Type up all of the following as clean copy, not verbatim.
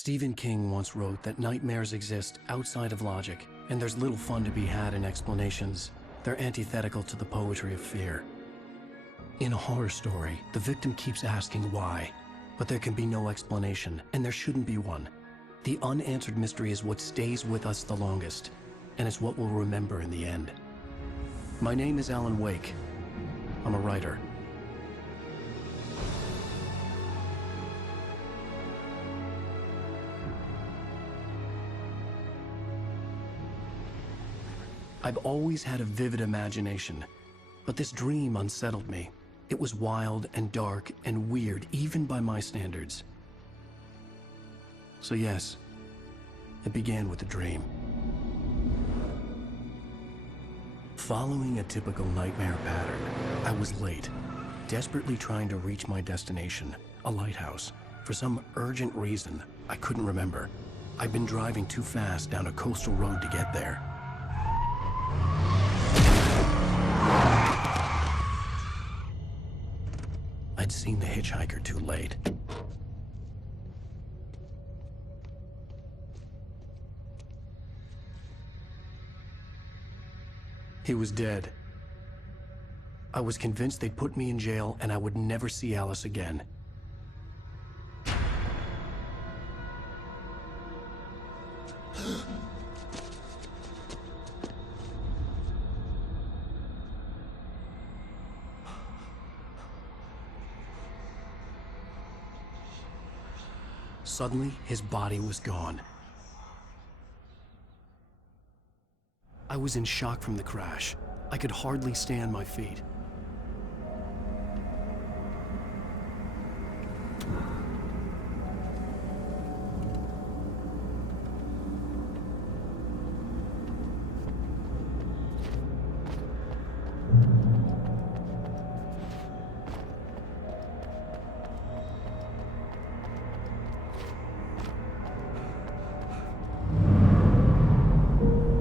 Stephen King once wrote that nightmares exist outside of logic, and there's little fun to be had in explanations. They're antithetical to the poetry of fear. In a horror story, the victim keeps asking why, but there can be no explanation, and there shouldn't be one. The unanswered mystery is what stays with us the longest, and it's what we'll remember in the end. My name is Alan Wake. I'm a writer. I've always had a vivid imagination, but this dream unsettled me. It was wild and dark and weird, even by my standards. So yes, it began with a dream. Following a typical nightmare pattern, I was late, desperately trying to reach my destination, a lighthouse. For some urgent reason, I couldn't remember. I'd been driving too fast down a coastal road to get there. I'd seen the hitchhiker too late. He was dead. I was convinced they'd put me in jail and I would never see Alice again. Suddenly, his body was gone. I was in shock from the crash. I could hardly stay on my feet.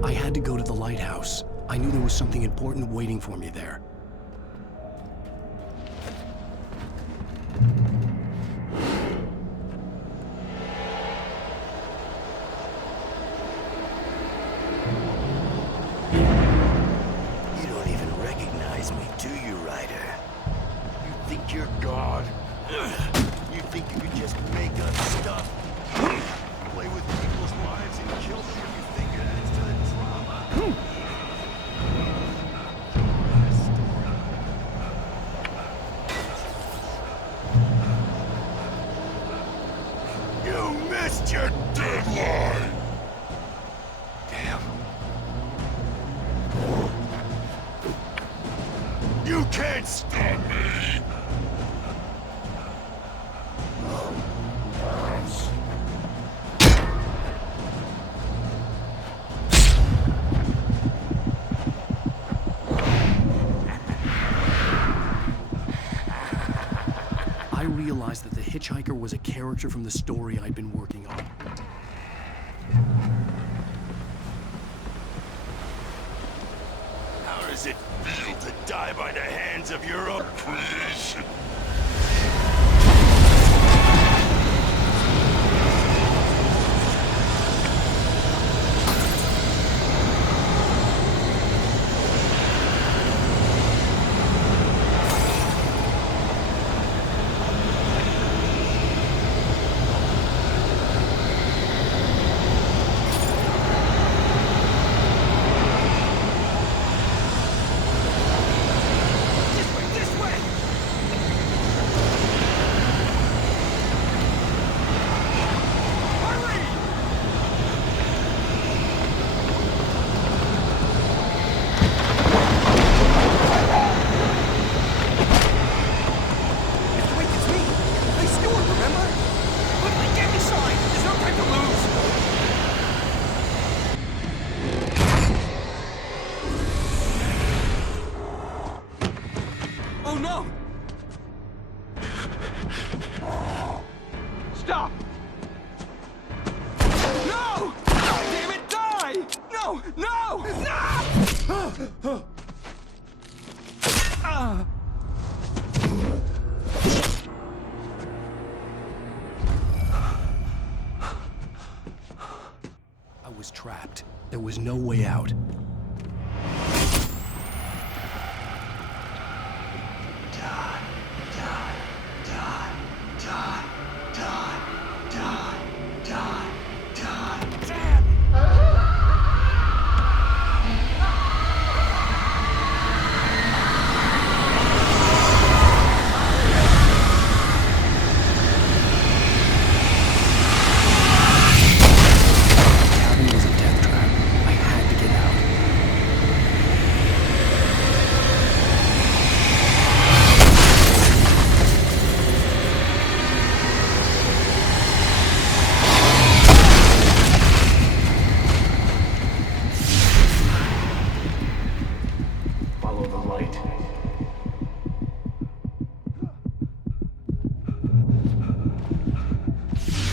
I had to go to the lighthouse. I knew there was something important waiting for me there. You don't even recognize me, do you, Ryder? You think you're God? You think you can just make up stuff? Play with people's lives and kill them if you think it adds to the drama? You missed your deadline! Damn. You can't stop me! I realized that the hitchhiker was a character from the story I'd been working on. How does it feel to die by the hands of your own creation? Oh no! Stop! No! Damn it, die! No! No! No! There was no way out.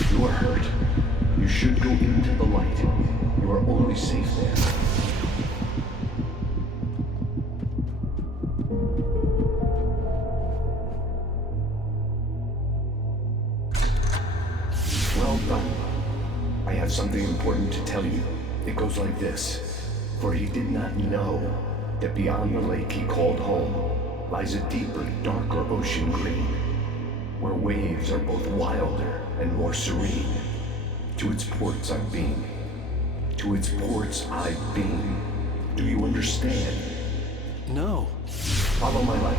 You are hurt. You should go into the light. You are only safe there. Well done. I have something important to tell you. It goes like this. For he did not know that beyond the lake he called home lies a deeper, darker ocean green, where waves are both wilder and more serene. To its ports I've been. To its ports I've been. Do you understand? No. Follow my light.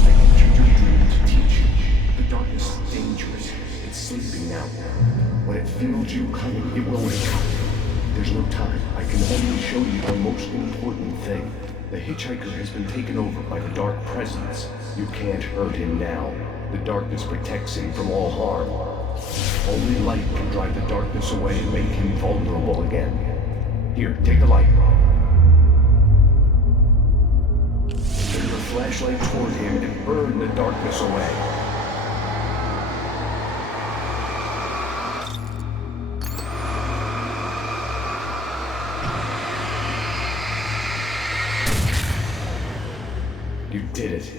I entered your dream to teach you. The darkness is dangerous. It's sleeping now. When it feels you coming, it will wake up. There's no time. I can only show you the most important thing. The hitchhiker has been taken over by the dark presence. You can't hurt him now. The darkness protects him from all harm. Only light can drive the darkness away and make him vulnerable again. Here, take the light. Turn your flashlight toward him and burn the darkness away. You did it.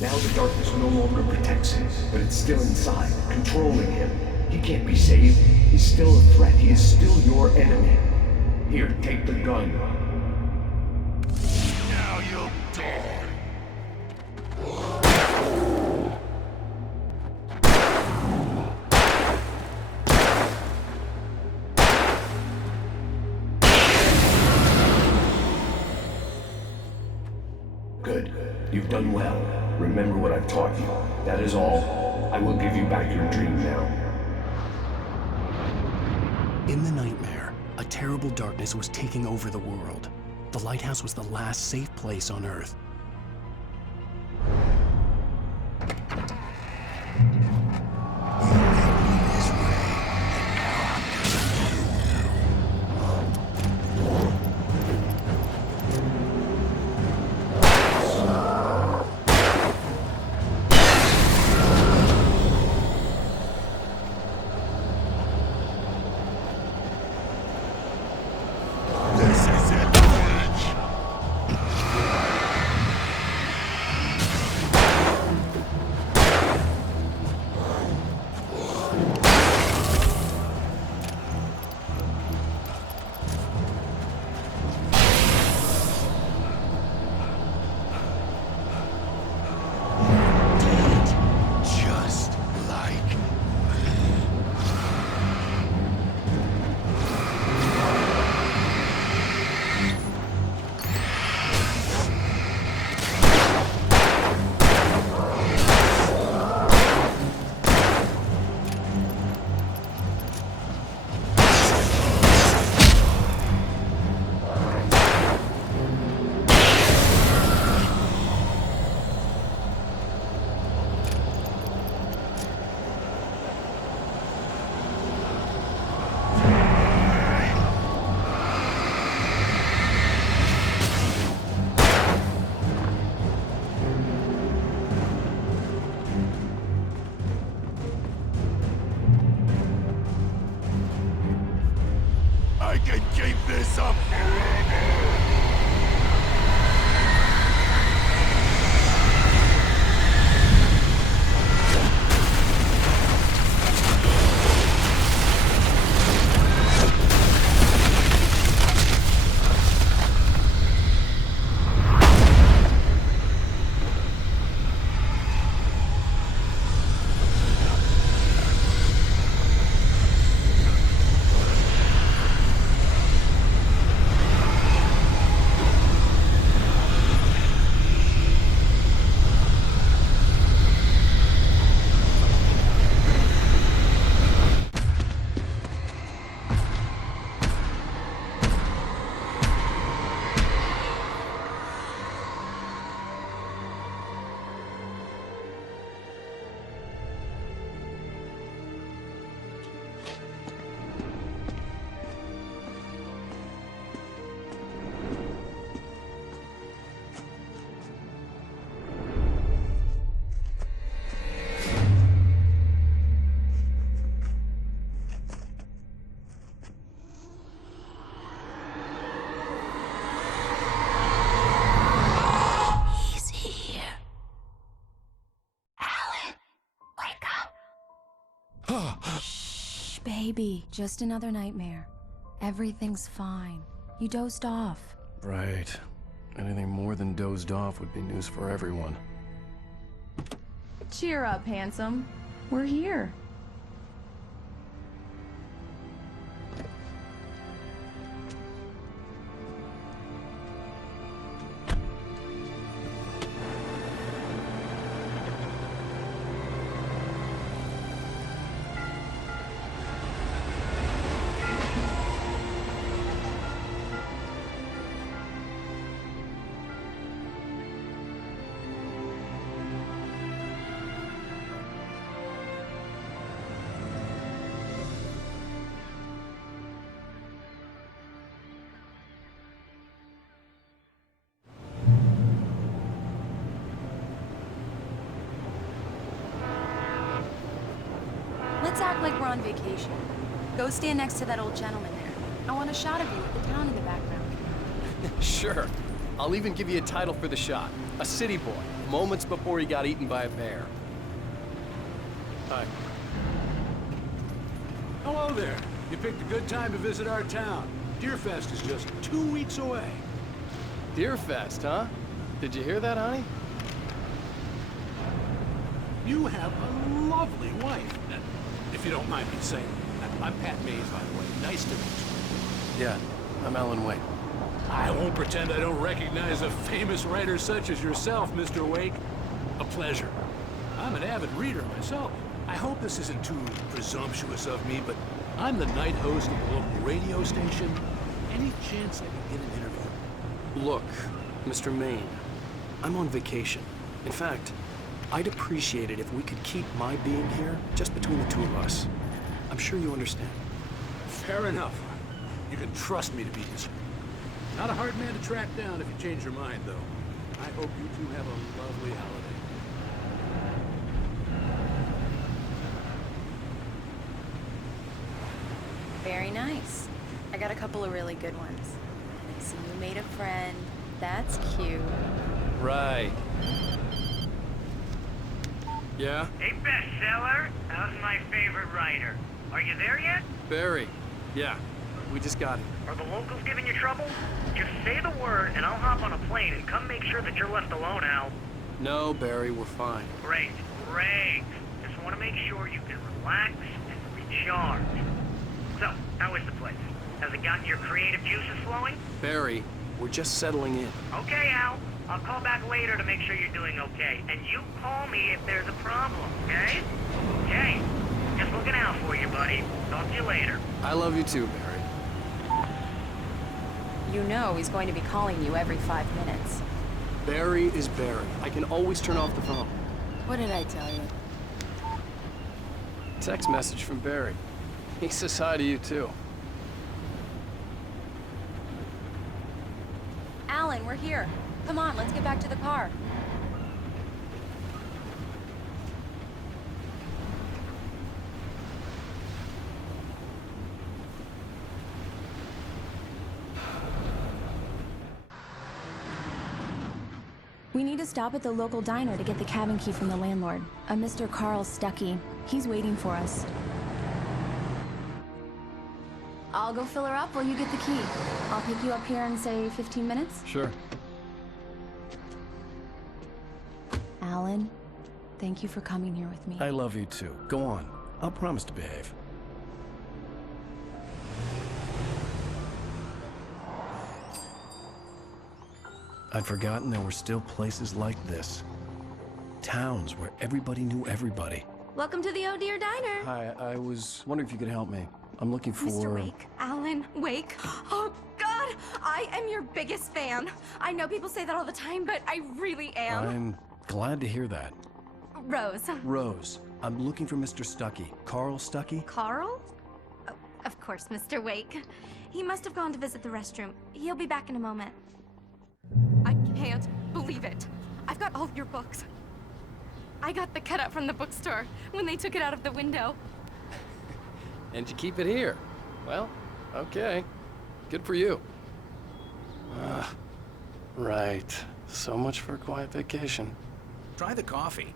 Now the darkness no longer protects him, but it's still inside, controlling him. He can't be saved. He's still a threat. He is still your enemy. Here, take the gun. Now you'll die. Good. You've done well. Remember what I've taught you. That is all. I will give you back your dream now. In the nightmare, a terrible darkness was taking over the world. The lighthouse was the last safe place on Earth. This is it, bitch. Dead, just like I can keep this up forever. Shh, baby. Just another nightmare. Everything's fine. You dozed off. Right. Anything more than dozed off would be news for everyone. Cheer up, handsome. We're here. Let's act like we're on vacation. Go stand next to that old gentleman there. I want a shot of you with the town in the background. Sure. I'll even give you a title for the shot. A city boy, moments before he got eaten by a bear. Hi. Hello there. You picked a good time to visit our town. Deerfest is just 2 weeks away. Deerfest, huh? Did you hear that, honey? You have a lovely wife. If you don't mind me saying. I'm Pat Mays, by the way. Nice to meet you. Yeah, I'm Alan Wake. I won't pretend I don't recognize a famous writer such as yourself, Mr. Wake. A pleasure. I'm an avid reader myself. I hope this isn't too presumptuous of me, but I'm the night host of a local radio station. Any chance I can get an interview? Look, Mr. Maine, I'm on vacation. In fact, I'd appreciate it if we could keep my being here just between the two of us. I'm sure you understand. Fair enough. You can trust me to be discreet. Not a hard man to track down if you change your mind, though. I hope you two have a lovely holiday. Very nice. I got a couple of really good ones. I see you made a friend. That's cute. Right. Yeah? Hey, bestseller, how's my favorite writer? Are you there yet? Barry. Yeah. We just got it. Are the locals giving you trouble? Just say the word and I'll hop on a plane and come make sure that you're left alone, Al. No, Barry, we're fine. Great, great. Just want to make sure you can relax and recharge. So, how is the place? Has it gotten your creative juices flowing? Barry, we're just settling in. Okay, Al. I'll call back later to make sure you're doing okay. And you call me if there's a problem, okay? Okay. Just looking out for you, buddy. Talk to you later. I love you too, Barry. You know he's going to be calling you every 5 minutes. Barry is Barry. I can always turn off the phone. What did I tell you? Text message from Barry. He says hi to you too. Alan, we're here. Come on, let's get back to the car. We need to stop at the local diner to get the cabin key from the landlord, a Mr. Carl Stuckey. He's waiting for us. I'll go fill her up while you get the key. I'll pick you up here in, say, 15 minutes? Sure. Alan, thank you for coming here with me. I love you too. Go on. I'll promise to behave. I'd forgotten there were still places like this. Towns where everybody knew everybody. Welcome to the Oh Dear Diner. Hi, I was wondering if you could help me. I'm looking for... Mr. Wake. Alan Wake. Oh, God! I am your biggest fan. I know people say that all the time, but I really am. I'm glad to hear that. Rose. Rose, I'm looking for Mr. Stuckey. Carl Stuckey? Carl? Oh, of course, Mr. Wake. He must have gone to visit the restroom. He'll be back in a moment. I can't believe it. I've got all your books. I got the cutout from the bookstore when they took it out of the window. And you keep it here. Well, okay. Good for you. Right. So much for a quiet vacation. Try the coffee.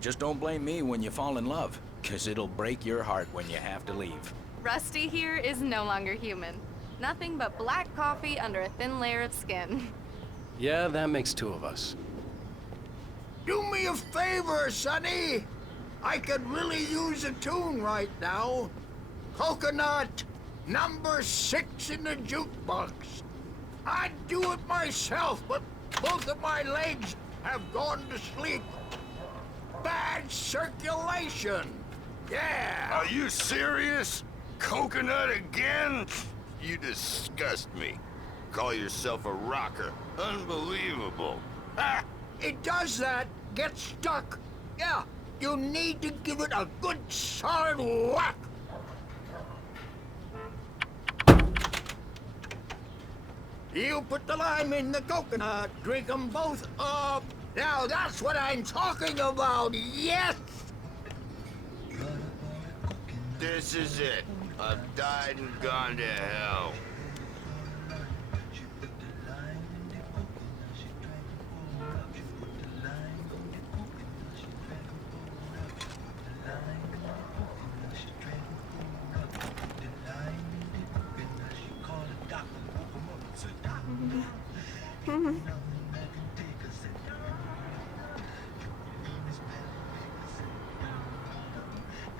Just don't blame me when you fall in love. 'Cause it'll break your heart when you have to leave. Rusty here is no longer human. Nothing but black coffee under a thin layer of skin. Yeah, that makes two of us. Do me a favor, Sonny. I could really use a tune right now. Coconut, number 6 in the jukebox. I'd do it myself, but both of my legs have gone to sleep. Bad circulation. Yeah. Are you serious? Coconut again? You disgust me. Call yourself a rocker. Unbelievable. Ah, it does that. Get stuck. Yeah, you need to give it a good solid whack. You put the lime in the coconut, drink them both up. Now that's what I'm talking about, yes! This is it. I've died and gone to hell.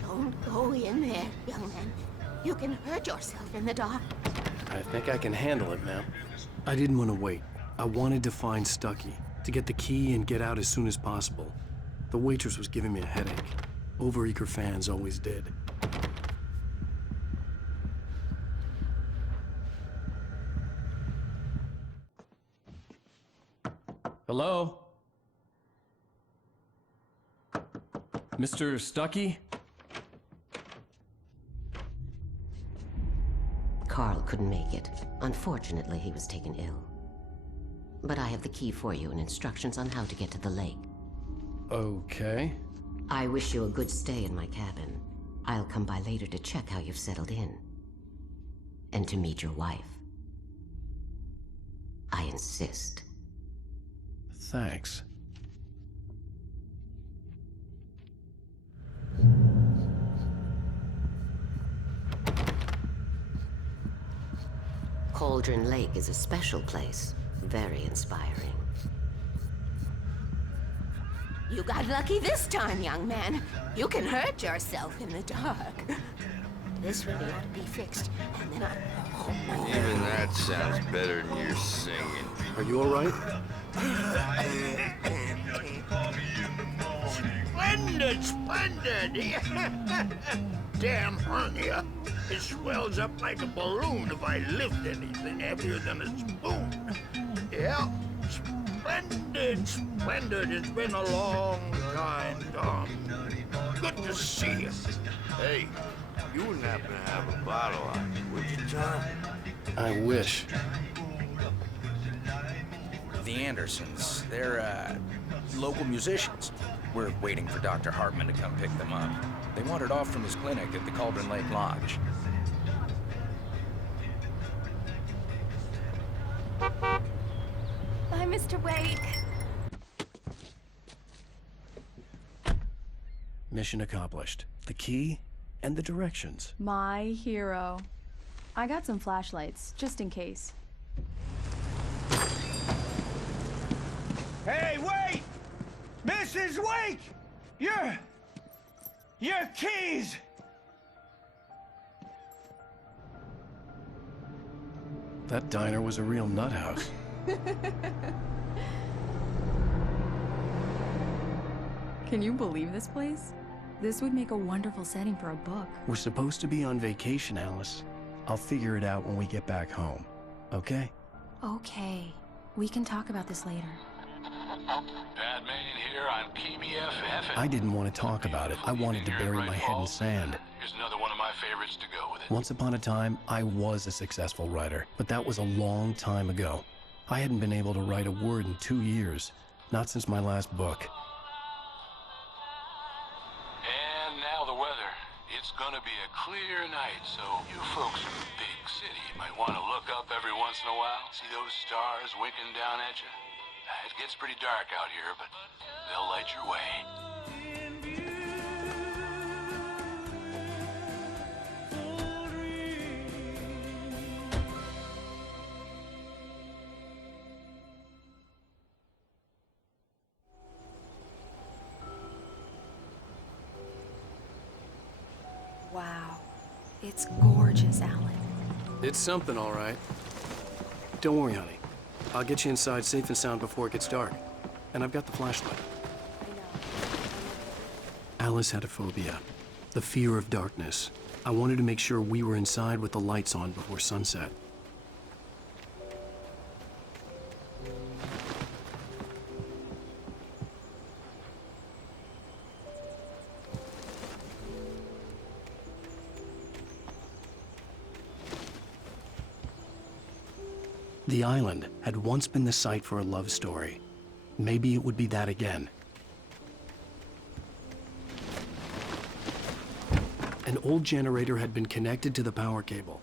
Don't go in there, young man. You can hurt yourself in the dark. I think I can handle it, ma'am. I didn't want to wait. I wanted to find Stucky, to get the key and get out as soon as possible. The waitress was giving me a headache. Overeager fans always did. Hello? Mr. Stucky? Carl couldn't make it. Unfortunately, he was taken ill. But I have the key for you and instructions on how to get to the lake. Okay. I wish you a good stay in my cabin. I'll come by later to check how you've settled in. And to meet your wife. I insist. Thanks. Cauldron Lake is a special place. Very inspiring. You got lucky this time, young man. You can hurt yourself in the dark. This really ought to be fixed, and then Even that sounds better than your singing. Are you all right? Splendid, splendid! Damn hernia. It swells up like a balloon if I lift anything heavier than a spoon. Yeah, splendid, splendid. It's been a long time, Tom. Good to see you. Hey, you wouldn't happen to have a bottle on you, would you, Tom? I wish. The Andersons, they're, local musicians. We're waiting for Dr. Hartman to come pick them up. They wandered off from his clinic at the Cauldron Lake Lodge. Bye, Mr. Wake. Mission accomplished. The key and the directions. My hero. I got some flashlights, just in case. Hey, wait! Mrs. Wake! Your keys! That diner was a real nut house. Can you believe this place? This would make a wonderful setting for a book. We're supposed to be on vacation, Alice. I'll figure it out when we get back home. Okay? Okay. We can talk about this later. Batman here on PBF FM. I didn't want to talk about it. I wanted to bury my head in sand. Here's another one of my favorites to go with it. Once upon a time, I was a successful writer, but that was a long time ago. I hadn't been able to write a word in 2 years, not since my last book. And now the weather. It's gonna be a clear night, so you folks in the big city might want to look up every once in a while. See those stars winking down at you? It gets pretty dark out here, but they'll light your way. It's gorgeous, Alan. It's something, all right. Don't worry, honey. I'll get you inside safe and sound before it gets dark. And I've got the flashlight. Alice had a phobia. The fear of darkness. I wanted to make sure we were inside with the lights on before sunset. The island had once been the site for a love story. Maybe it would be that again. An old generator had been connected to the power cable.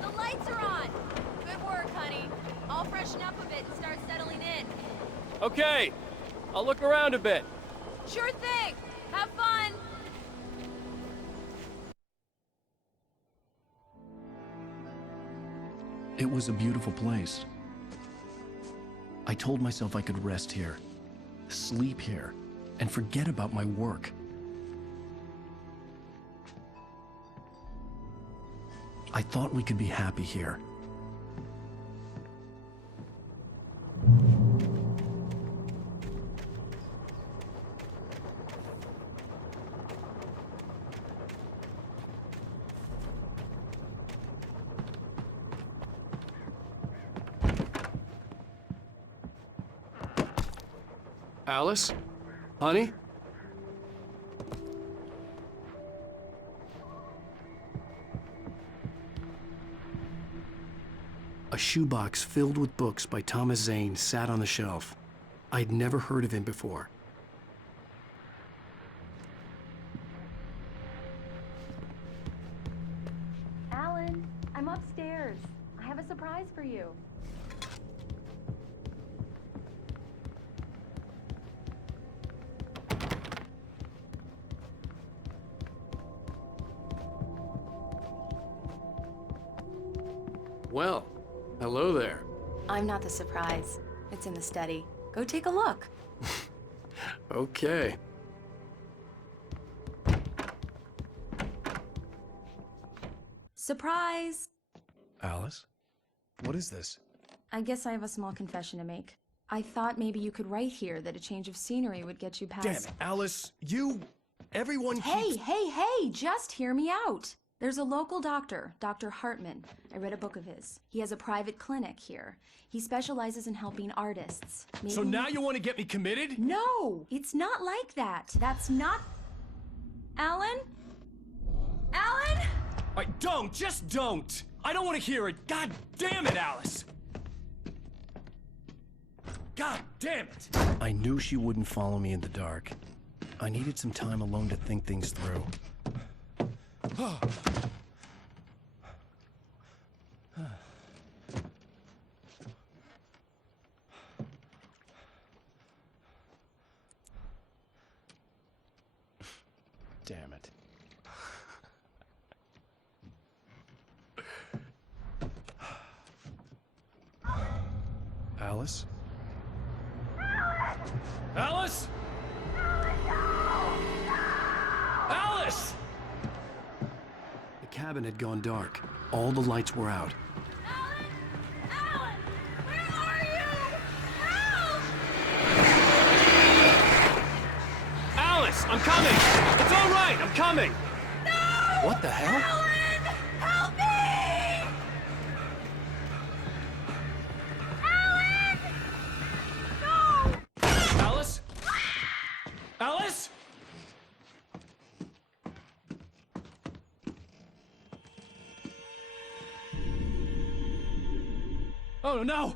The lights are on! Good work, honey. I'll freshen up a bit and start settling in. Okay, I'll look around a bit. Sure thing! Have fun! It was a beautiful place. I told myself I could rest here, sleep here, and forget about my work. I thought we could be happy here. Alice? Honey? A shoebox filled with books by Thomas Zane sat on the shelf. I'd never heard of him before. Alan, I'm upstairs. I have a surprise for you. Well, hello there. I'm not the surprise. It's in the study. Go take a look. Okay. Surprise! Alice? What is this? I guess I have a small confession to make. I thought maybe you could write here that a change of scenery would get you past... Damn it, Alice, everyone Hey, keeps... hey, just hear me out. There's a local doctor, Dr. Hartman. I read a book of his. He has a private clinic here. He specializes in helping artists. Maybe... So now you want to get me committed? No, it's not like that. That's not... Alan? Alan? Just don't! I don't want to hear it! God damn it, Alice! God damn it! I knew she wouldn't follow me in the dark. I needed some time alone to think things through. Damn it. Alice? Alice? Alice! The cabin had gone dark. All the lights were out. Alan, where are you? Help! Alice, I'm coming! It's all right, I'm coming! No! What the hell? Alan, help me! Alan! No! Alice? Alice? Oh no!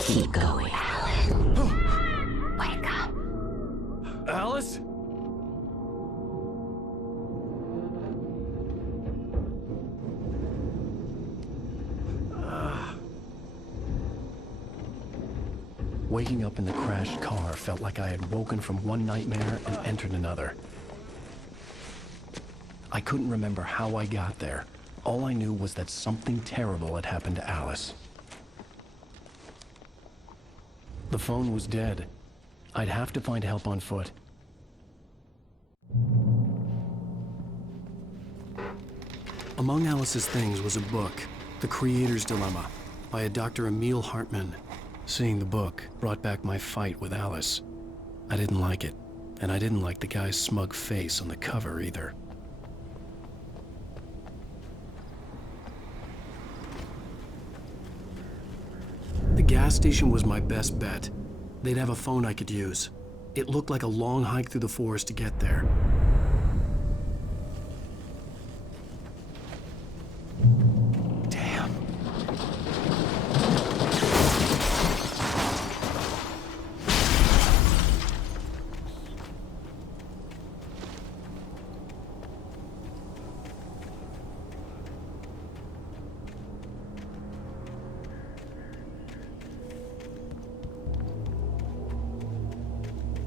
Keep going, Alan. Wake up. Alice? Waking up in the crashed car felt like I had woken from one nightmare and entered another. I couldn't remember how I got there. All I knew was that something terrible had happened to Alice. The phone was dead. I'd have to find help on foot. Among Alice's things was a book, The Creator's Dilemma, by a Dr. Emil Hartman. Seeing the book brought back my fight with Alice. I didn't like it, and I didn't like the guy's smug face on the cover either. The gas station was my best bet. They'd have a phone I could use. It looked like a long hike through the forest to get there. Damn.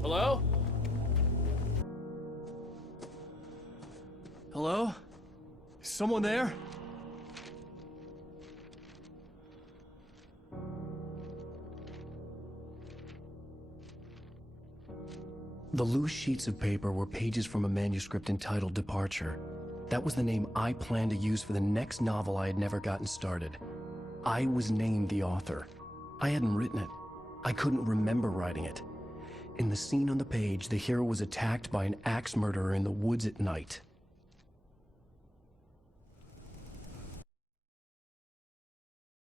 Hello? Hello? Is someone there? The loose sheets of paper were pages from a manuscript entitled Departure. That was the name I planned to use for the next novel I had never gotten started. I was named the author. I hadn't written it. I couldn't remember writing it. In the scene on the page, the hero was attacked by an axe murderer in the woods at night.